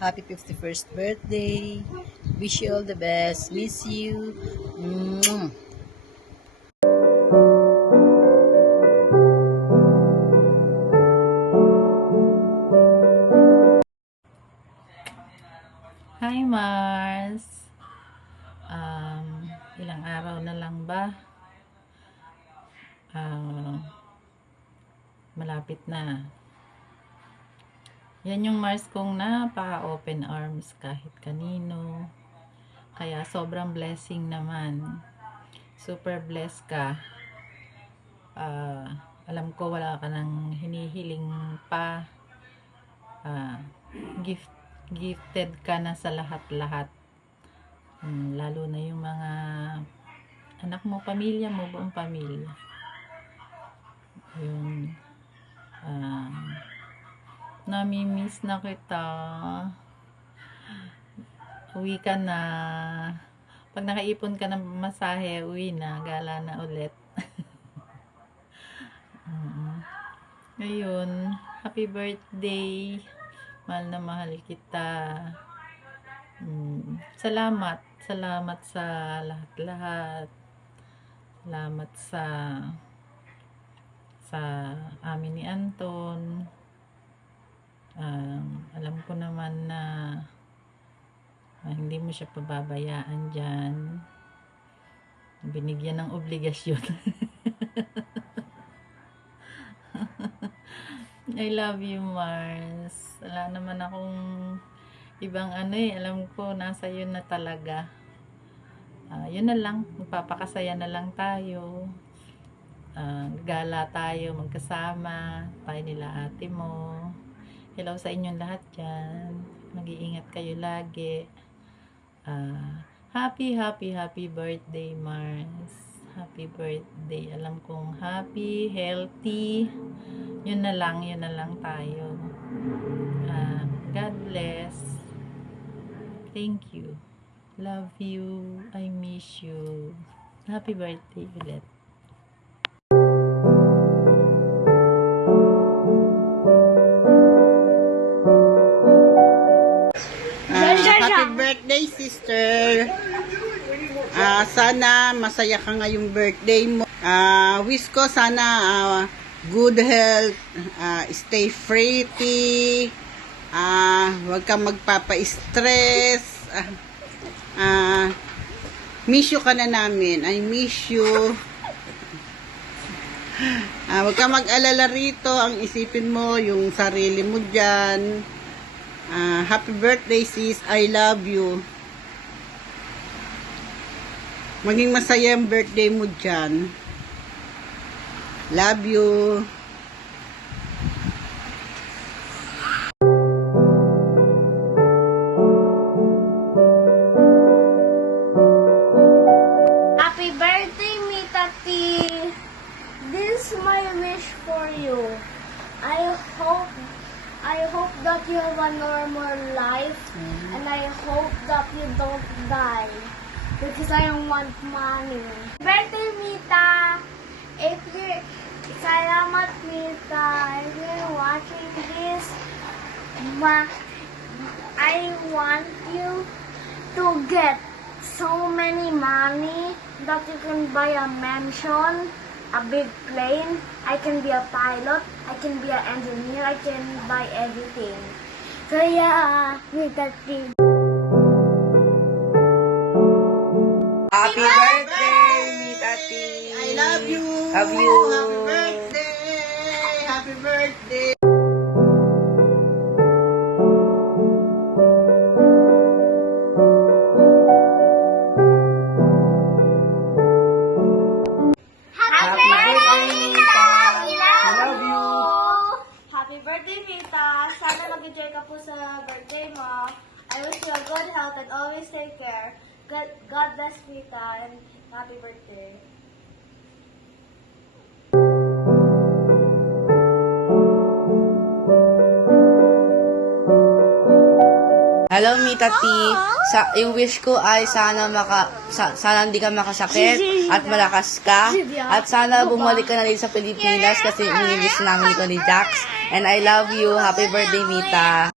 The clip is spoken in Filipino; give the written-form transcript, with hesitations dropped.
Happy 51st birthday. Wish you all the best. Miss you. Mwah. Hi Mars. Ilang araw na lang ba? Malapit na. Yan yung Mars kong napaka-open arms kahit kanino. Kaya sobrang blessing naman. Super blessed ka. Alam ko wala ka nang hinihiling pa. Gifted ka na sa lahat-lahat. Lalo na yung mga anak mo, pamilya mo, buong pamilya. Yun. Nami-miss na kita. Uwi ka na. Pag nakaipon ka ng masahe, uwi na. Gala na ulit. Ngayon, happy birthday. Mahal na mahal kita. Salamat. Salamat sa lahat-lahat. Salamat sa amin ni Anton. Alam ko naman na hindi mo siya pababayaan dyan. Binigyan ng obligasyon. I love you, Mars. Wala naman akong ibang alam ko nasa yun na talaga. Yun na lang, magpapakasaya na lang tayo. Gala tayo magkasama, tayo nila ate mo. Hello sa inyong lahat dyan. Mag-iingat kayo lagi. Happy birthday, Mars. Happy birthday. Alam kong happy, healthy. Yun na lang tayo. God bless. Thank you. Love you. I miss you. Happy birthday ulit. Happy birthday, sister. Sana masaya ka ngayong birthday mo. Wish ko sana good health, stay pretty, huwag kang magpapa-stress. Miss you ka na namin. I miss you. Huwag kang mag-alala rito. Ang isipin mo yung sarili mo dyan. Happy birthday, sis. I love you. Maging masaya ang birthday mo dyan. Love you. Happy birthday, Mita T. This is my wish for you. I hope that you have a normal life, and I hope that you don't die, because I don't want money. Birthday, Mita. Salamat, Mita. If you're watching this, I want you to get so many money that you can buy a mansion, a big plane. I can be a pilot, I can be an engineer, I can buy everything. So yeah, with that thing. Happy birthday, Mitati! I love you. Love you. Happy birthday. Happy birthday. Happy birthday, Mita! I love you. Happy birthday, Mita! Sana mag-enjoy ka po sa birthday mo. I wish you a good health and always take care. God bless, Mita, and happy birthday. Hello, Mitati. Yung wish ko ay sana sana hindi ka makasakit at malakas ka. At sana bumalik ka na rin sa Pilipinas kasi minimiss namin ko ni Jax. And I love you. Happy birthday, Mita.